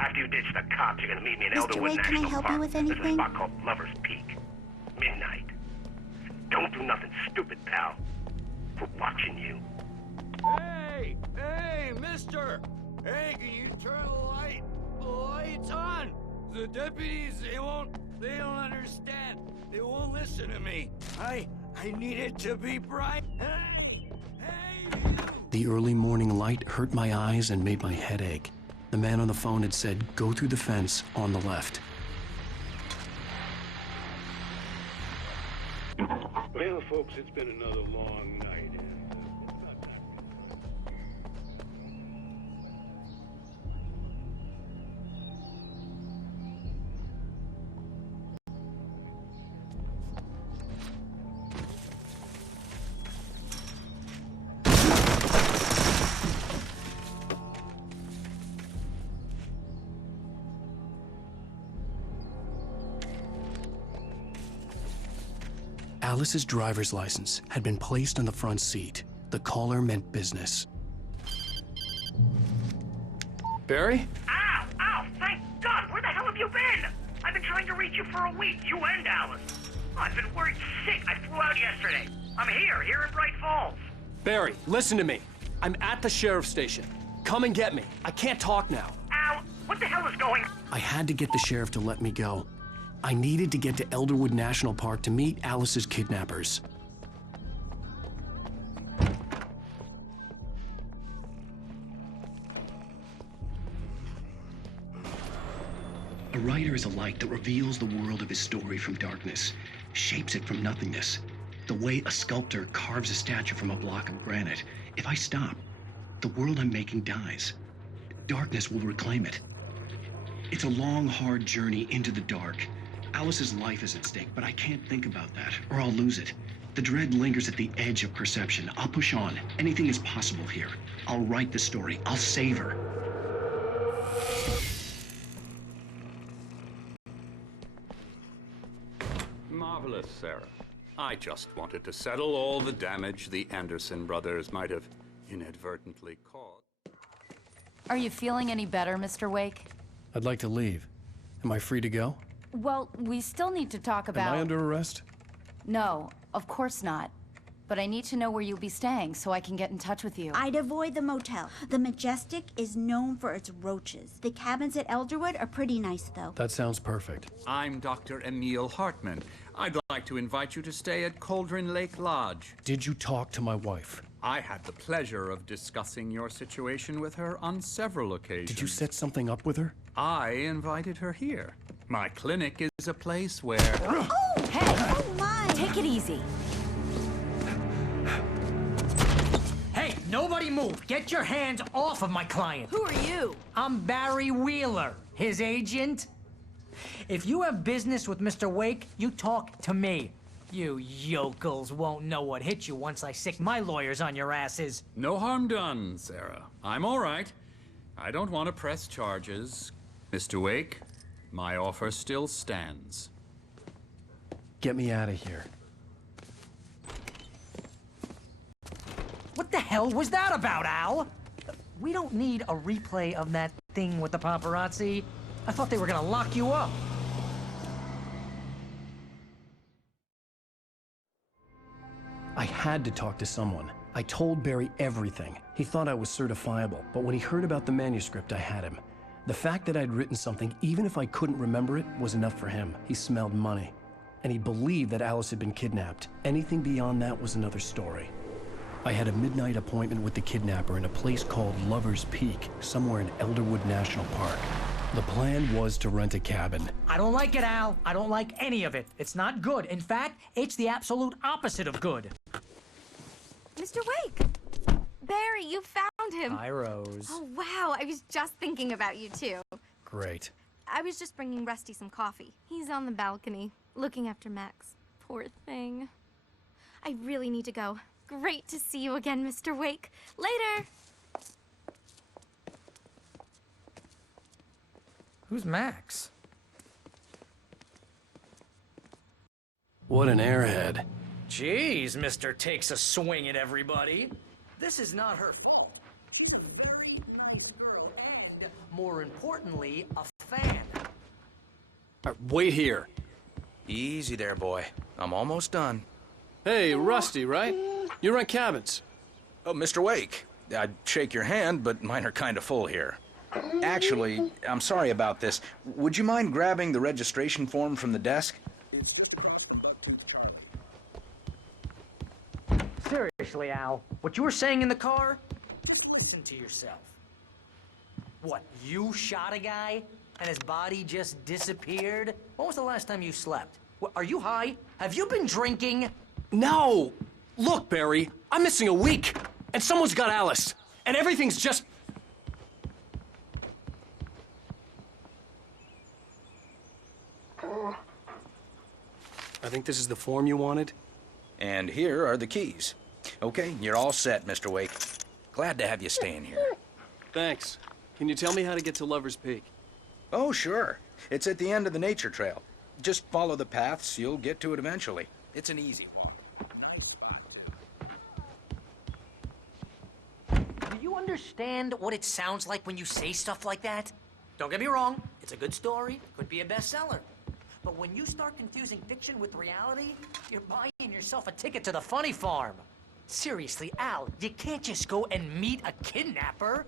After you ditch the cops, you're gonna meet me in Mr. Elderwood Wade, can I National help Park. you with There's a anything? spot called Lover's Peak. Midnight. Don't do nothing stupid, pal. We're watching you. Hey! Hey, mister! Hey, can you turn the lights on? The deputies, they don't understand. They won't listen to me. I need it to be bright. Hey! Hey! The early morning light hurt my eyes and made my head ache. The man on the phone had said, go through the fence on the left. Well, folks, it's been another long night. Alice's driver's license had been placed on the front seat. The caller meant business. Barry? Ow! Ow! Thank God! Where the hell have you been? I've been trying to reach you for a week, you and Alice. I've been worried sick. I flew out yesterday. I'm here in Bright Falls. Barry, listen to me. I'm at the sheriff's station. Come and get me. I can't talk now. Ow! What the hell is going on? I had to get the sheriff to let me go. I needed to get to Elderwood National Park to meet Alice's kidnappers. A writer is a light that reveals the world of his story from darkness, shapes it from nothingness. The way a sculptor carves a statue from a block of granite. If I stop, the world I'm making dies. Darkness will reclaim it. It's a long, hard journey into the dark. Alice's life is at stake, but I can't think about that, or I'll lose it. The dread lingers at the edge of perception. I'll push on. Anything is possible here. I'll write the story. I'll save her. Marvelous, Sarah. I just wanted to settle all the damage the Anderson brothers might have inadvertently caused. Are you feeling any better, Mr. Wake? I'd like to leave. Am I free to go? Well, we still need to talk about... Am I under arrest? No, of course not. But I need to know where you'll be staying so I can get in touch with you. I'd avoid the motel. The Majestic is known for its roaches. The cabins at Elderwood are pretty nice, though. That sounds perfect. I'm Dr. Emil Hartman. I'd like to invite you to stay at Cauldron Lake Lodge. Did you talk to my wife? I had the pleasure of discussing your situation with her on several occasions. Did you set something up with her? I invited her here. My clinic is a place where... Oh! Hey! Oh, my! Take it easy. Hey, nobody move! Get your hands off of my client! Who are you? I'm Barry Wheeler, his agent. If you have business with Mr. Wake, you talk to me. You yokels won't know what hit you once I sick my lawyers on your asses. No harm done, Sarah. I'm all right. I don't want to press charges. Mr. Wake, my offer still stands. Get me out of here. What the hell was that about, Al? We don't need a replay of that thing with the paparazzi. I thought they were gonna lock you up. I had to talk to someone. I told Barry everything. He thought I was certifiable, but when he heard about the manuscript, I had him. The fact that I'd written something, even if I couldn't remember it, was enough for him. He smelled money. And he believed that Alice had been kidnapped. Anything beyond that was another story. I had a midnight appointment with the kidnapper in a place called Lover's Peak, somewhere in Elderwood National Park. The plan was to rent a cabin. I don't like it, Al. I don't like any of it. It's not good. In fact, it's the absolute opposite of good. Mr. Wake! Barry, you found him! Hi, Rose. Oh, wow. I was just thinking about you, too. Great. I was just bringing Rusty some coffee. He's on the balcony, looking after Max. Poor thing. I really need to go. Great to see you again, Mr. Wake. Later! Who's Max? What an airhead. Jeez, Mr. Takes a swing at everybody. This is not her fault. more importantly, a fan. Wait here. Easy there, boy. I'm almost done. Hey, Rusty, right? You rent cabins. Oh, Mr. Wake. I'd shake your hand, but mine are kind of full here. Actually, I'm sorry about this. Would you mind grabbing the registration form from the desk? It's just across from Bucktooth Charlie. Seriously, Al, what you were saying in the car? Just listen to yourself. What, you shot a guy and his body just disappeared? When was the last time you slept? What, are you high? Have you been drinking? No! Look, Barry, I'm missing a week, and someone's got Alice, and everything's just... I think this is the form you wanted. And here are the keys. Okay, you're all set, Mr. Wake. Glad to have you staying here. Thanks. Can you tell me how to get to Lover's Peak? Oh, sure. It's at the end of the nature trail. Just follow the paths, you'll get to it eventually. It's an easy walk. Nice spot, too. Do you understand what it sounds like when you say stuff like that? Don't get me wrong, it's a good story, could be a bestseller. But when you start confusing fiction with reality, you're buying yourself a ticket to the funny farm. Seriously, Al, you can't just go and meet a kidnapper.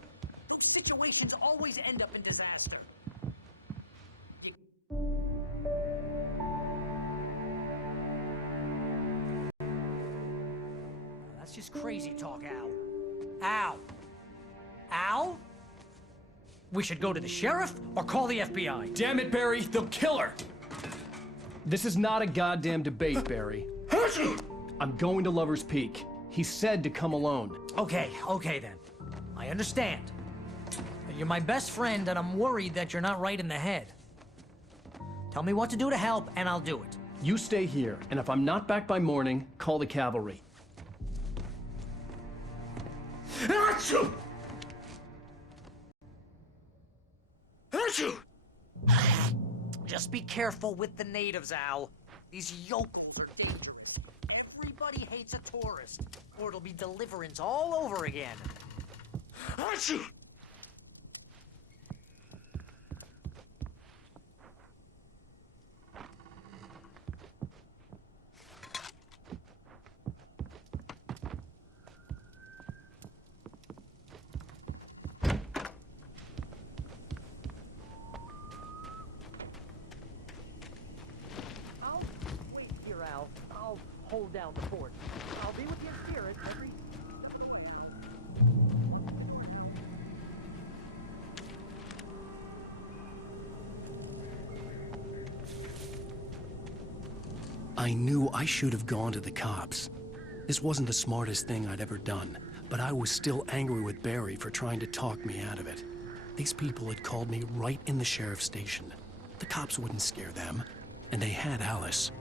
Those situations always end up in disaster. That's just crazy talk, Al. Al! Al? We should go to the sheriff or call the FBI. Damn it, Barry, they'll kill her! This is not a goddamn debate, Barry. I'm going to Lover's Peak. He said to come alone. Okay then. I understand. You're my best friend, and I'm worried that you're not right in the head. Tell me what to do to help, and I'll do it. You stay here, and if I'm not back by morning, call the cavalry. Achoo! Achoo! Just be careful with the natives, Al. These yokels are dangerous. Everybody hates a tourist, or it'll be Deliverance all over again. Achoo! I'll hold down the fort. I'll be with you in spirit every... I knew I should have gone to the cops. This wasn't the smartest thing I'd ever done, but I was still angry with Barry for trying to talk me out of it. These people had called me right in the sheriff's station. The cops wouldn't scare them, and they had Alice.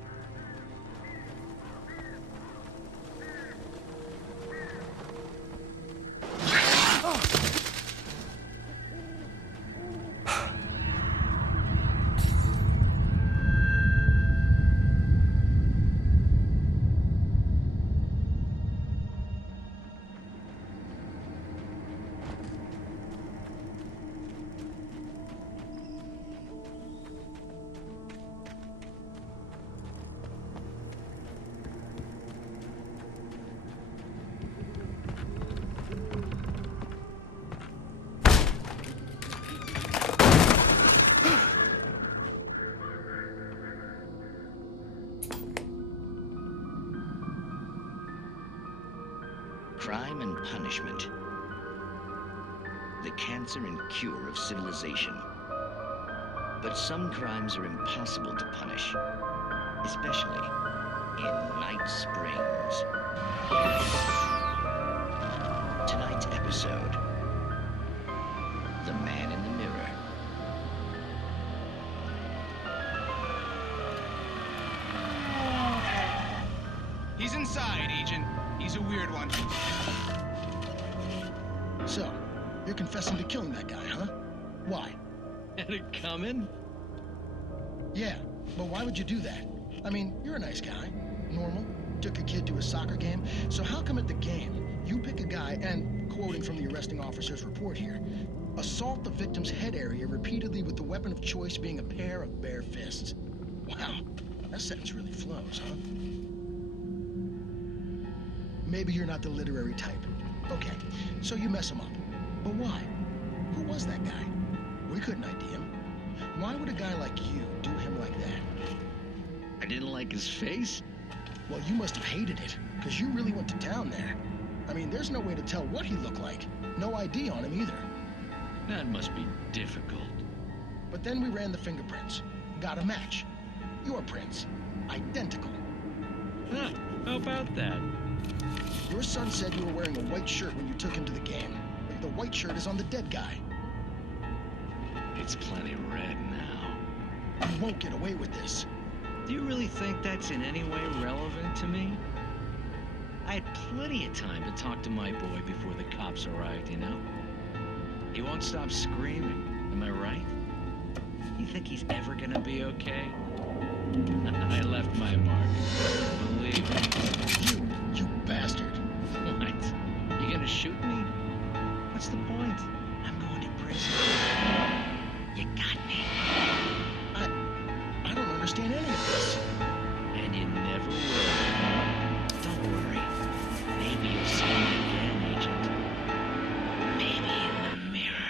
Crime and punishment. The cancer and cure of civilization. But some crimes are impossible to punish, especially in Night Springs. Tonight's episode, The Man in the Mirror. He's inside, Agent. He's a weird one. So, you're confessing to killing that guy, huh? Why? Had it coming? Yeah, but why would you do that? I mean, you're a nice guy. Normal. Took a kid to a soccer game. So how come at the game, you pick a guy, and quoting from the arresting officer's report here, Assault the victim's head area repeatedly with the weapon of choice being a pair of bare fists. Wow, that sentence really flows, huh? Maybe you're not the literary type. Okay, so you mess him up. But why? Who was that guy? We couldn't ID him. Why would a guy like you do him like that? I didn't like his face? Well, you must have hated it, because you really went to town there. I mean, there's no way to tell what he looked like. No ID on him either. That must be difficult. But then we ran the fingerprints. Got a match. Your prints. Identical. Huh, how about that? Your son said you were wearing a white shirt when you took him to the game. But the white shirt is on the dead guy. It's plenty red now. You won't get away with this. Do you really think that's in any way relevant to me? I had plenty of time to talk to my boy before the cops arrived, you know? He won't stop screaming, am I right? You think he's ever gonna be okay? I left my mark. Believe me. You bastard. What? You gonna shoot me? What's the point? I'm going to prison. You got me. I don't understand any of this. And you never will. Don't worry. Maybe you'll see me again, Agent. Maybe in the mirror.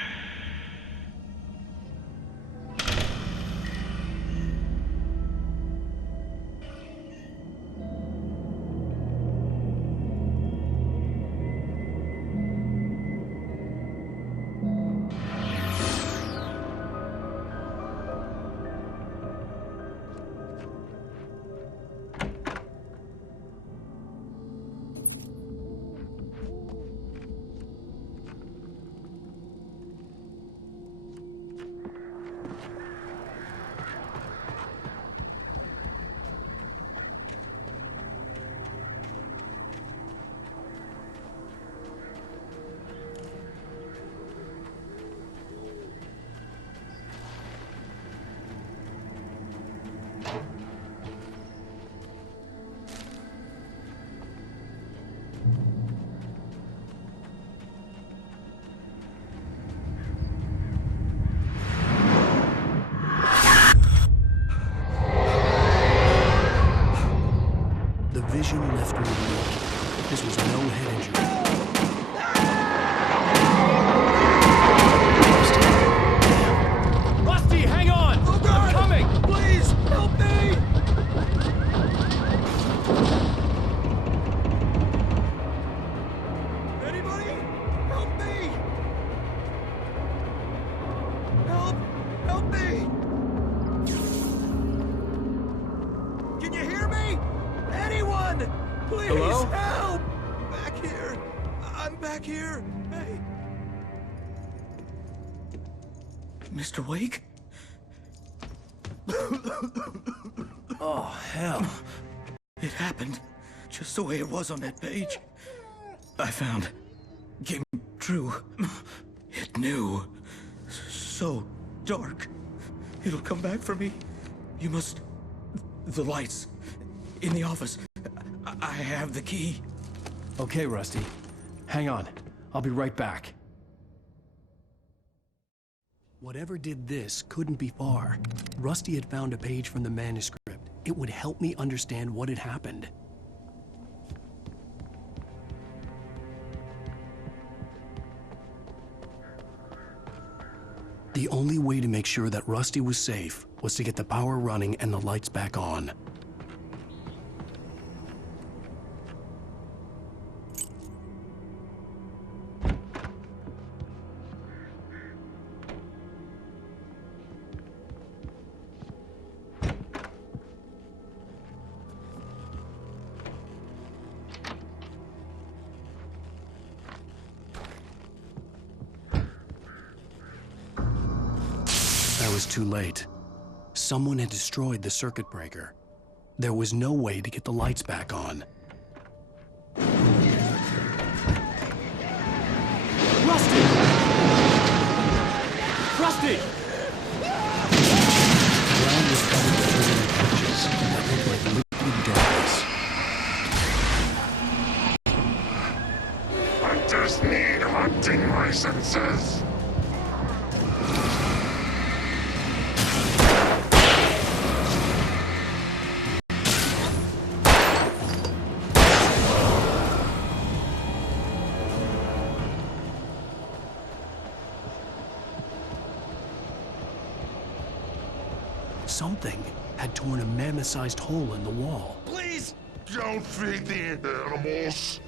Vision left me weak. This was no head injury. Rusty, hang on! Oh God! I'm coming! Please, help me! Anybody? Help me! Help me! Can you hear me? Anyone! Please Hello? help! Back here! I'm back here! Hey! Mr. Wake? Oh, hell. It happened just the way it was on that page. I found. Came true. It knew. So dark. It'll come back for me. You must. The lights. In the office. I have the key. Okay, Rusty. Hang on. I'll be right back. Whatever did this couldn't be far. Rusty had found a page from the manuscript. It would help me understand what had happened. The only way to make sure that Rusty was safe was to get the power running and the lights back on. I was too late. Someone had destroyed the circuit breaker. There was no way to get the lights back on. Rusty! Rusty! The ground was covered with glittering patches that looked like liquid darkness. Hunters need hunting licenses. Something had torn a mammoth-sized hole in the wall. Please! Don't feed the animals!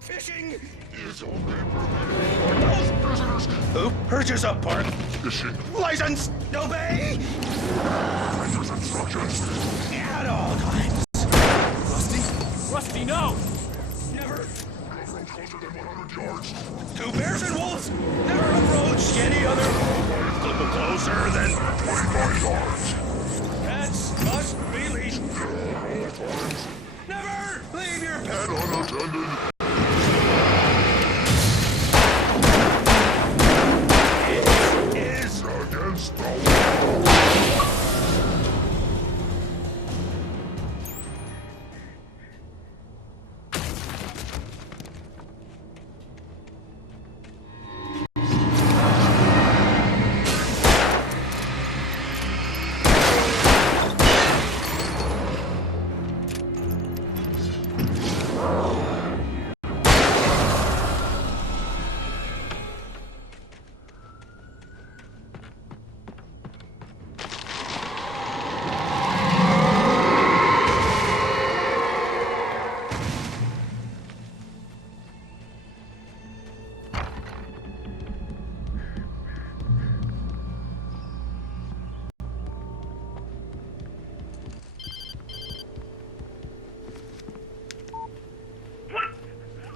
Fishing! Is only permitted by those visitors! Who? Purchase up part! Fishing! License! Obey! Ranger's instructions! At all times! Rusty? Rusty, no! Never! Don't approach closer than 100 yards! 2 bears and wolves! Never approach any other... Closer than... 25 yards! Pets must be leashed! Never leave your pet unattended! Is against the law!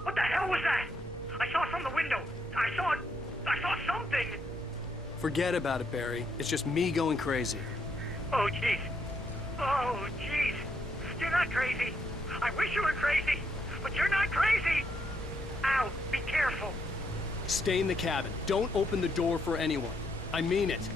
What the hell was that? I saw it from the window. I saw something. Forget about it, Barry. It's just me going crazy. Oh, jeez. Oh, jeez. You're not crazy. I wish you were crazy, but you're not crazy. Ow, be careful. Stay in the cabin. Don't open the door for anyone. I mean it.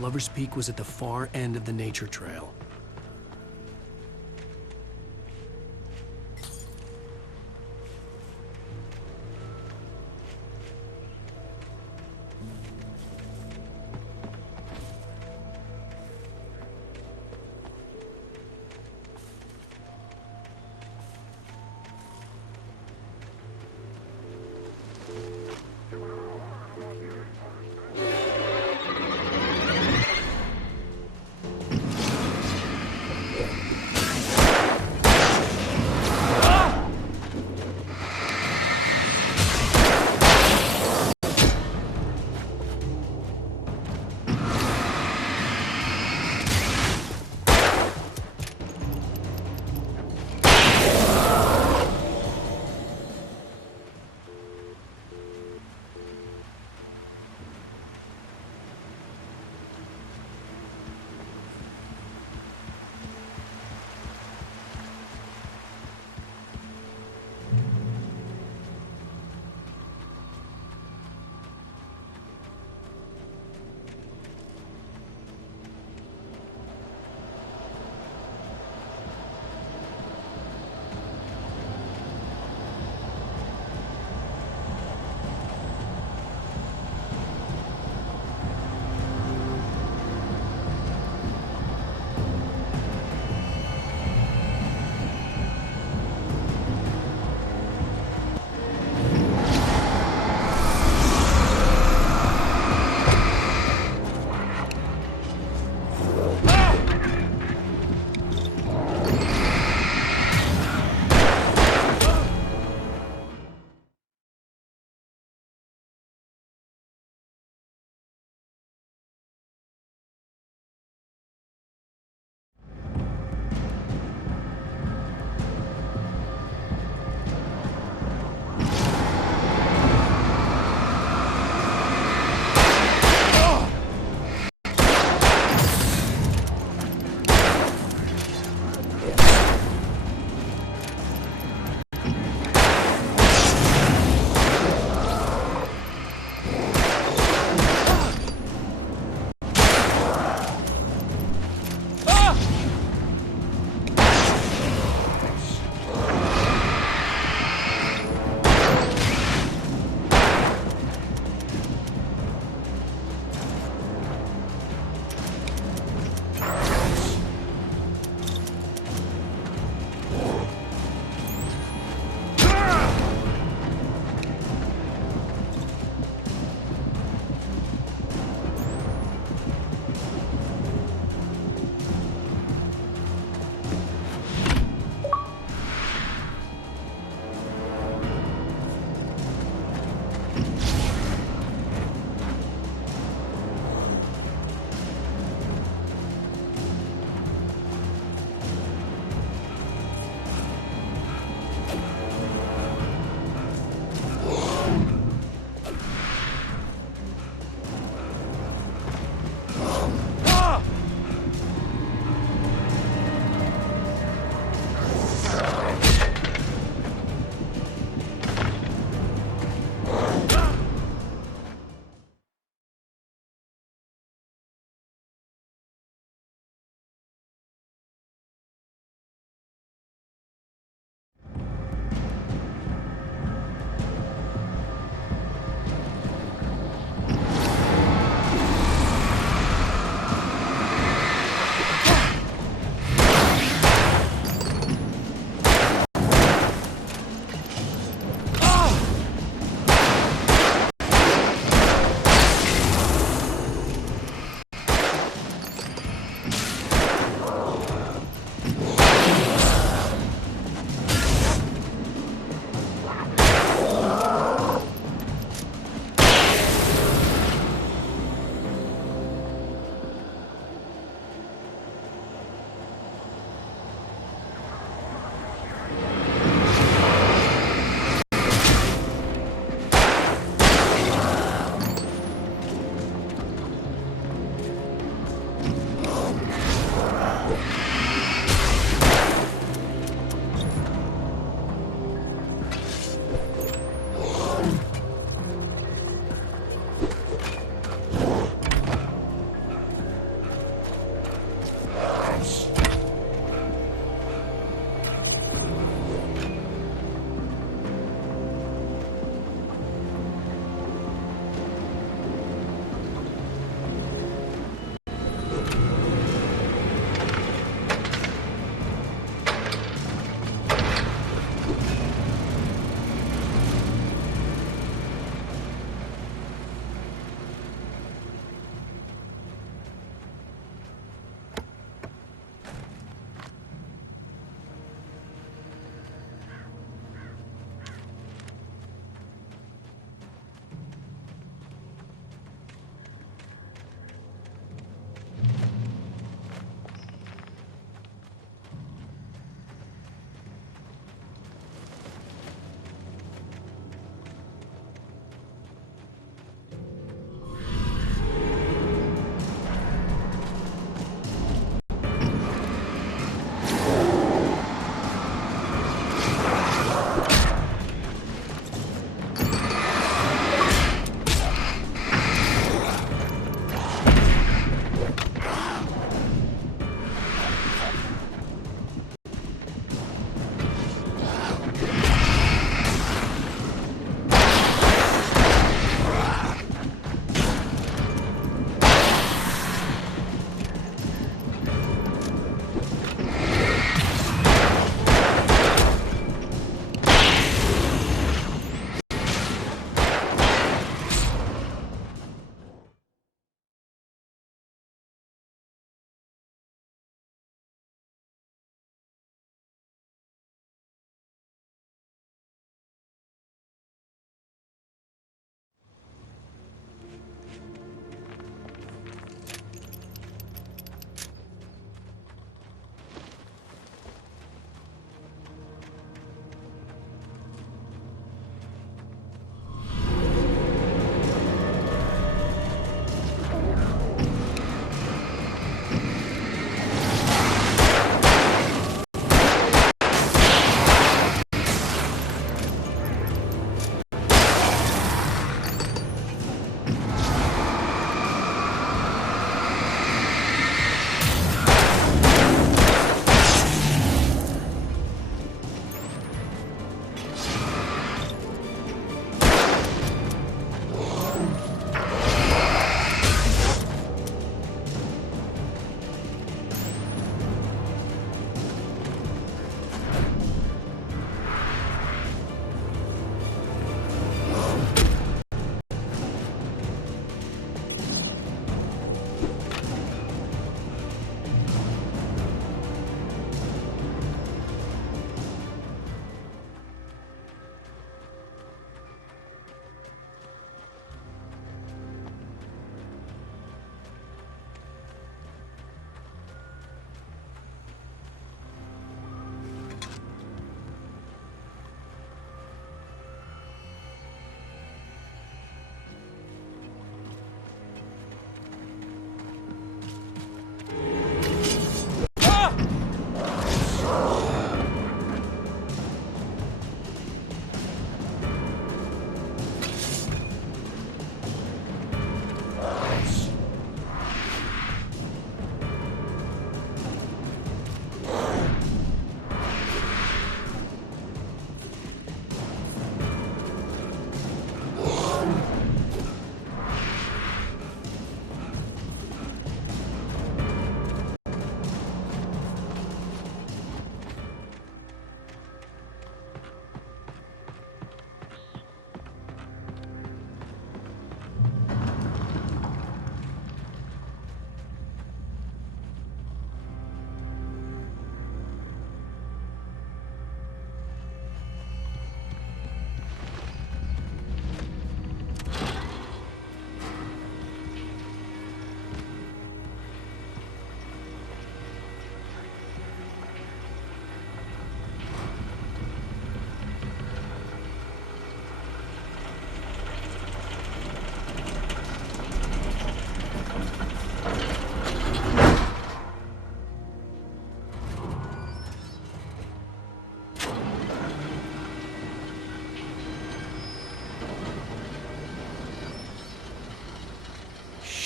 Lover's Peak was at the far end of the nature trail.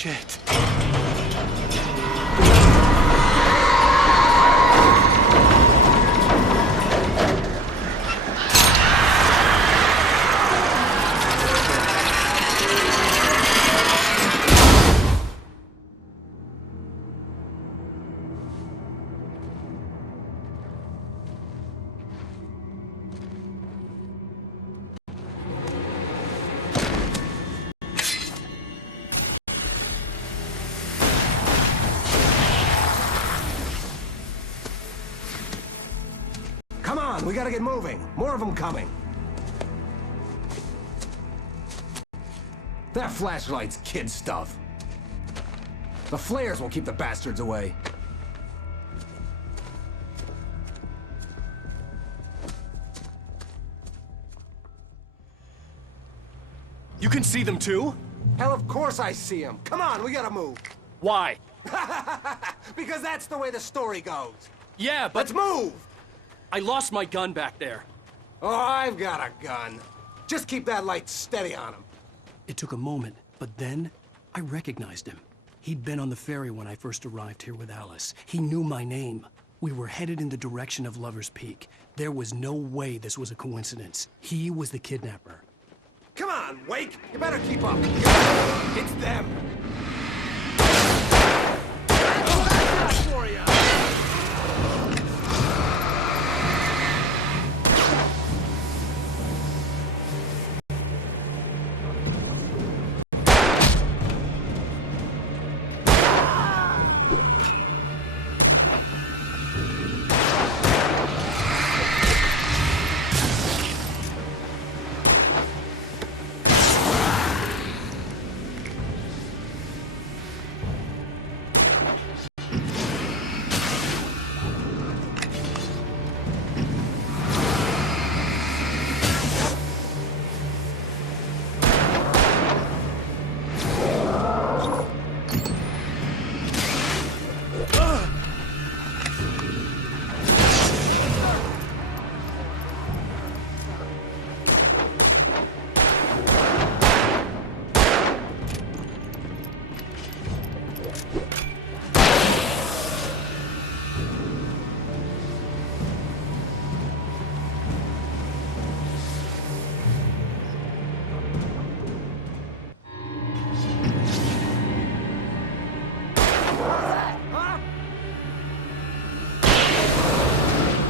Shit. Come on, we gotta get moving. More of them coming. That flashlight's kid stuff. The flares will keep the bastards away. You can see them too? Hell, of course I see them. Come on, we gotta move. Why? Because that's the way the story goes. Yeah, but... Let's move! I lost my gun back there. Oh, I've got a gun. Just keep that light steady on him. It took a moment, but then I recognized him. He'd been on the ferry when I first arrived here with Alice. He knew my name. We were headed in the direction of Lover's Peak. There was no way this was a coincidence. He was the kidnapper. Come on, Wake! You better keep up. It's them. That's what I got for you!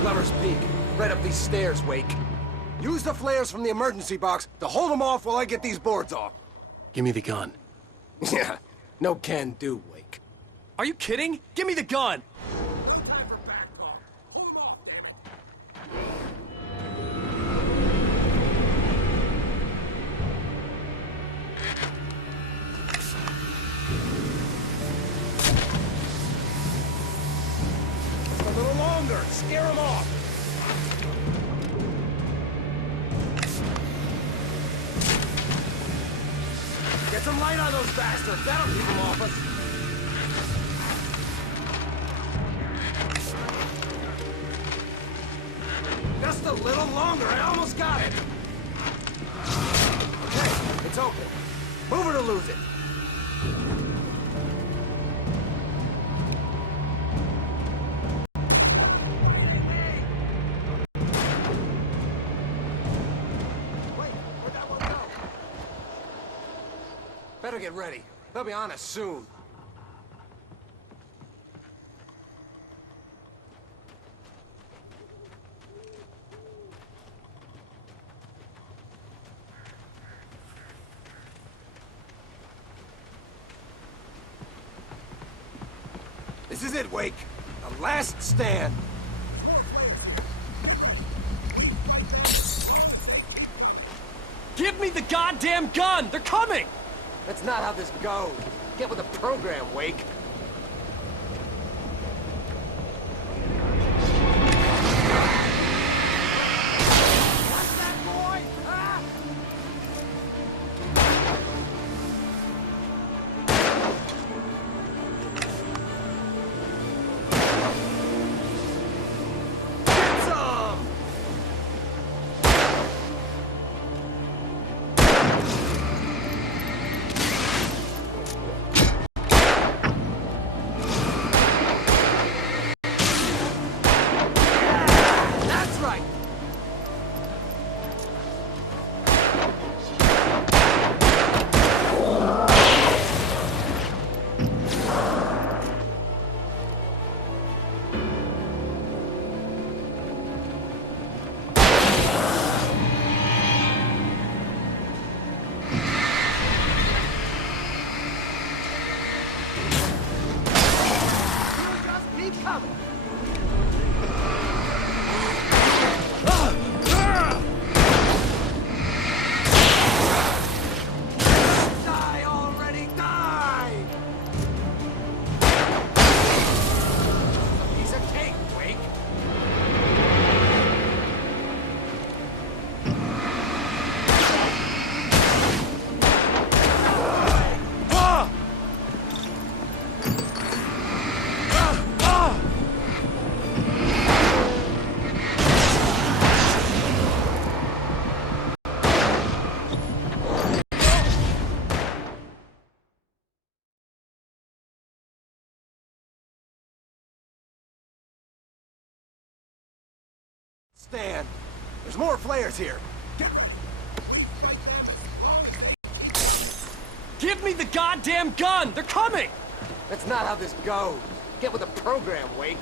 Lover's Peak. Right up these stairs, Wake. Use the flares from the emergency box to hold them off while I get these boards off. Give me the gun. Yeah, no can do, Wake. Are you kidding? Give me the gun! Just a little longer. Scare them off. Get some light on those bastards. That'll keep them off us. Just a little longer. I almost got it. Okay, it's open. Move it or lose it. Better get ready. They'll be on us soon. This is it, Wake. The last stand. Give me the goddamn gun! They're coming! That's not how this goes. Get with the program, Wake. understand. There's more flares here. Give me the goddamn gun! They're coming! That's not how this goes. Get with the program, Wake.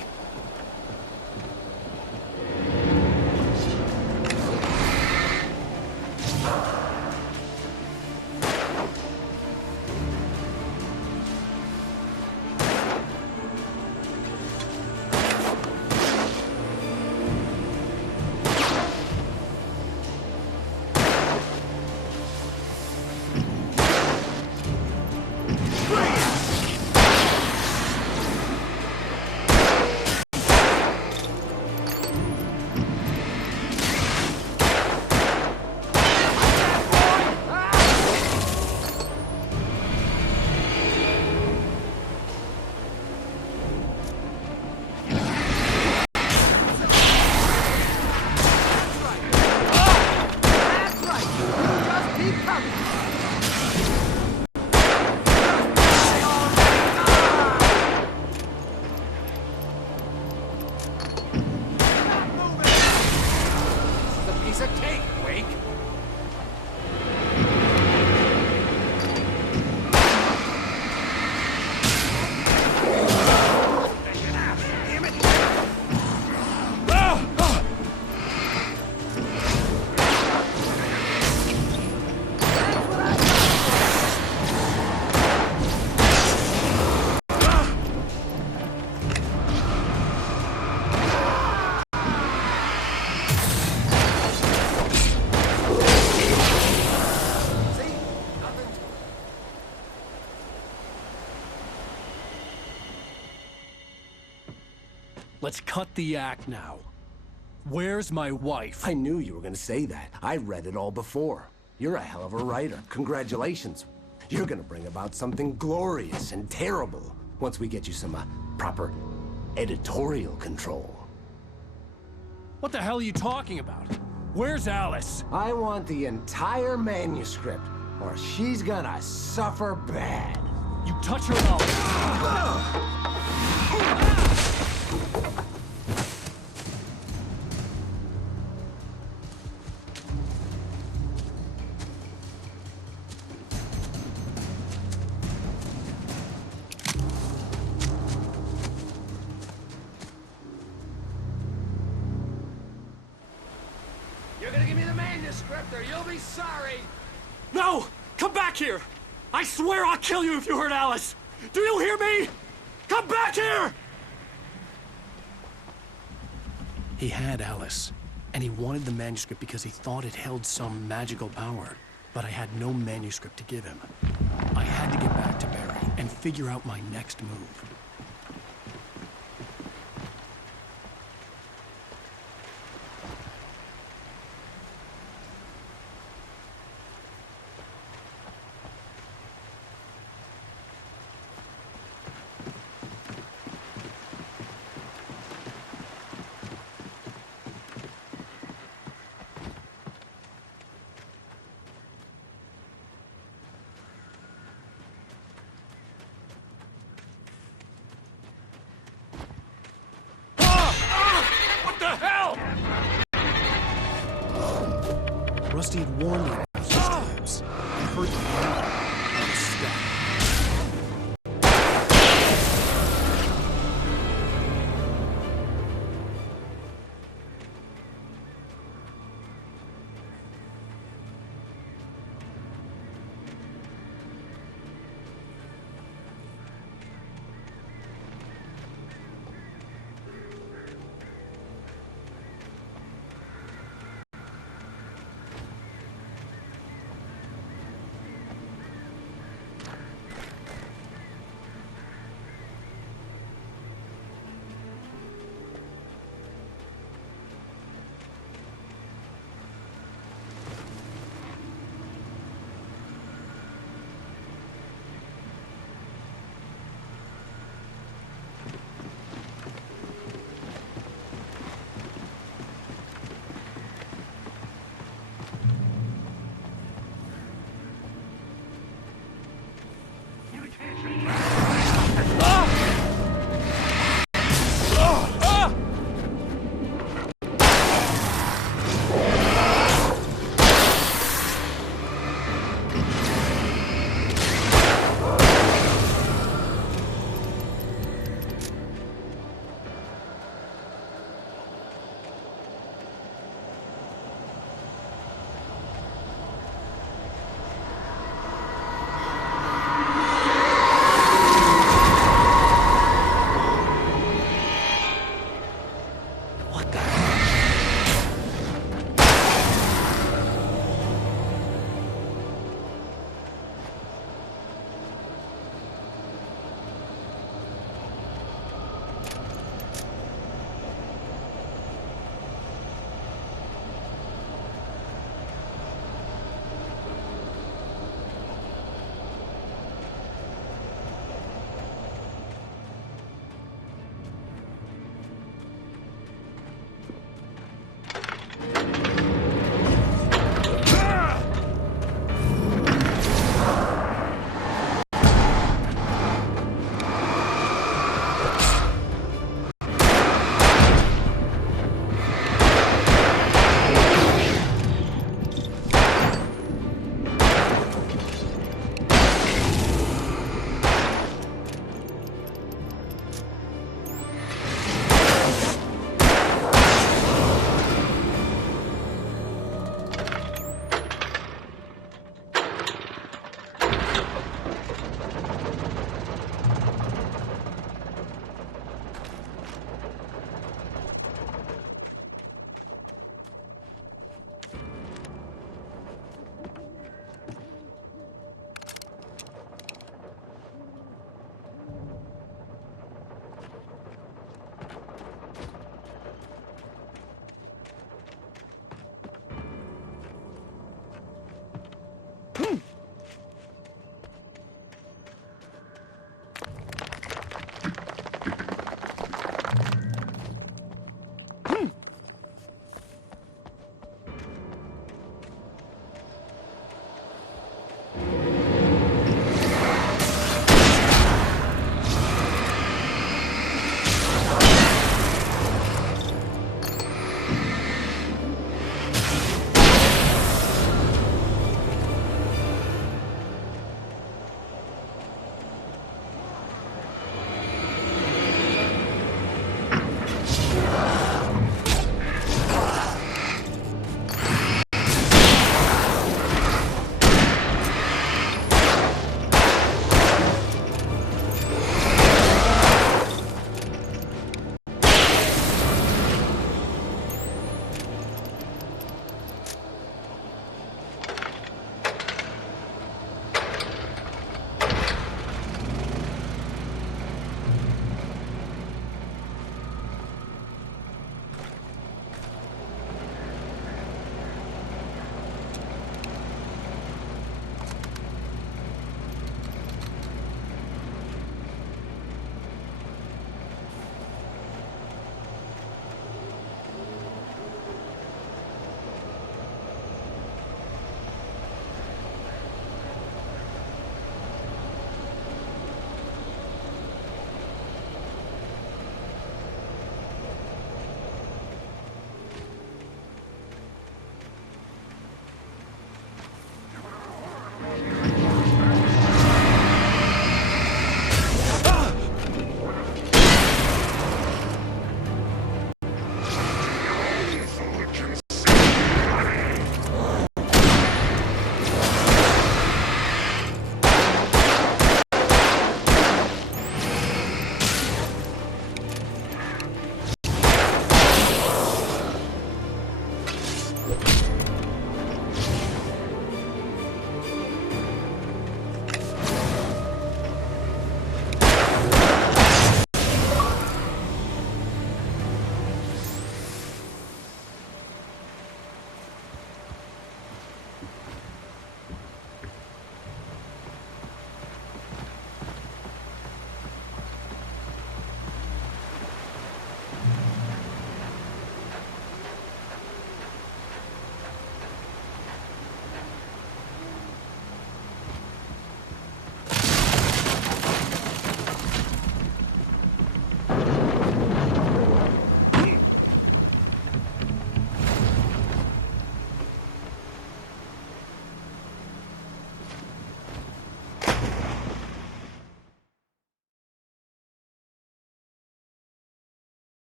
Let's cut the act now. Where's my wife? I knew you were gonna say that. I read it all before. You're a hell of a writer. Congratulations. You're gonna bring about something glorious and terrible once we get you some proper editorial control. What the hell are you talking about? Where's Alice? I want the entire manuscript, or she's gonna suffer bad. You touch her up. You're gonna give me the manuscript, or you'll be sorry. No! Come back here! I swear I'll kill you if you hurt Alice! Do you hear me? Come back here! He had Alice, and he wanted the manuscript because he thought it held some magical power. But I had no manuscript to give him. I had to get back to Barry and figure out my next move. Rusty had warned me about these traps. I heard the warning. I was stuck.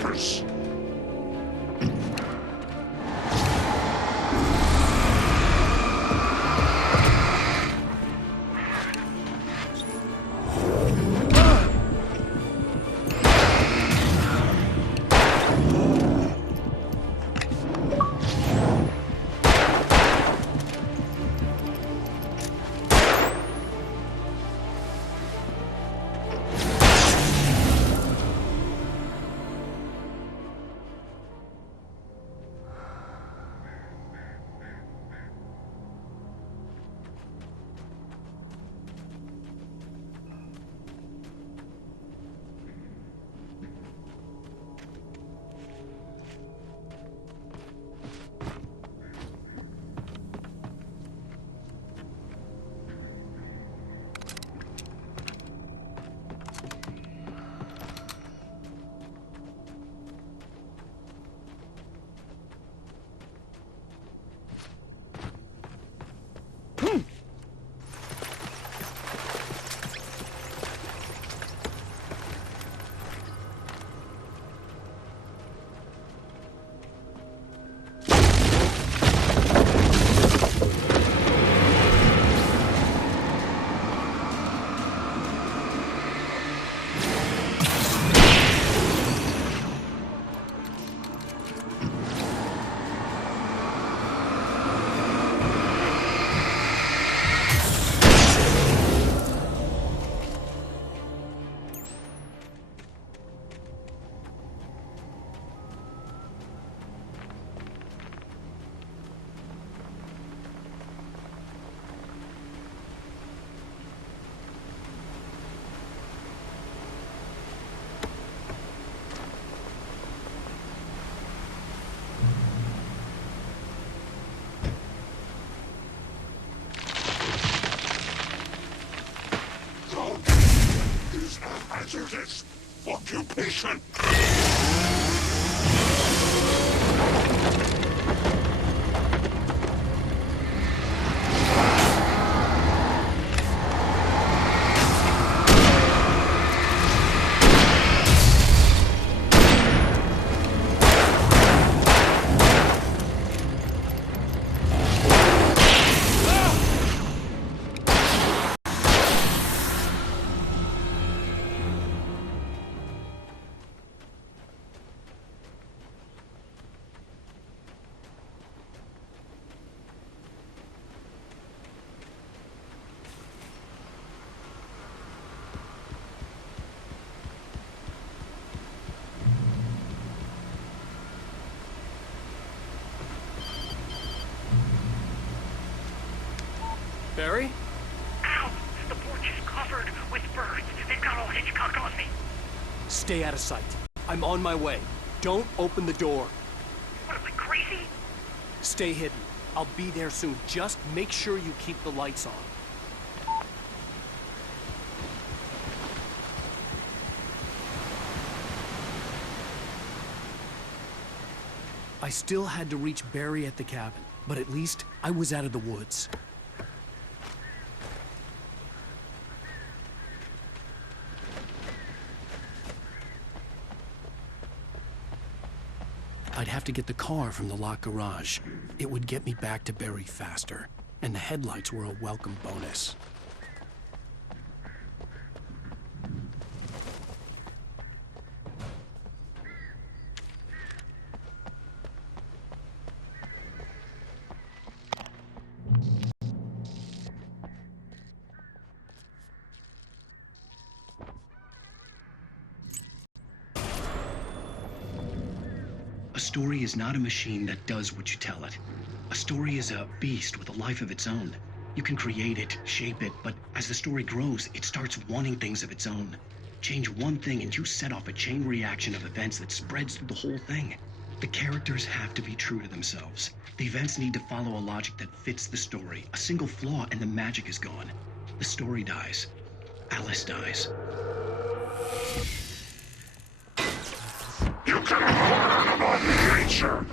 troublemakers. Hazardous occupation. Barry? Ow! The porch is covered with birds. They've got all Hitchcock on me. Stay out of sight. I'm on my way. Don't open the door. What am I, crazy? Stay hidden. I'll be there soon. Just make sure you keep the lights on. I still had to reach Barry at the cabin, but at least I was out of the woods. I'd have to get the car from the locked garage. It would get me back to Barry faster, and the headlights were a welcome bonus. A story is not a machine that does what you tell it. A story is a beast with a life of its own. You can create it, shape it, but as the story grows, it starts wanting things of its own. Change one thing and you set off a chain reaction of events that spreads through the whole thing. The characters have to be true to themselves. The events need to follow a logic that fits the story. A single flaw and the magic is gone. The story dies. Alice dies. You can learn about nature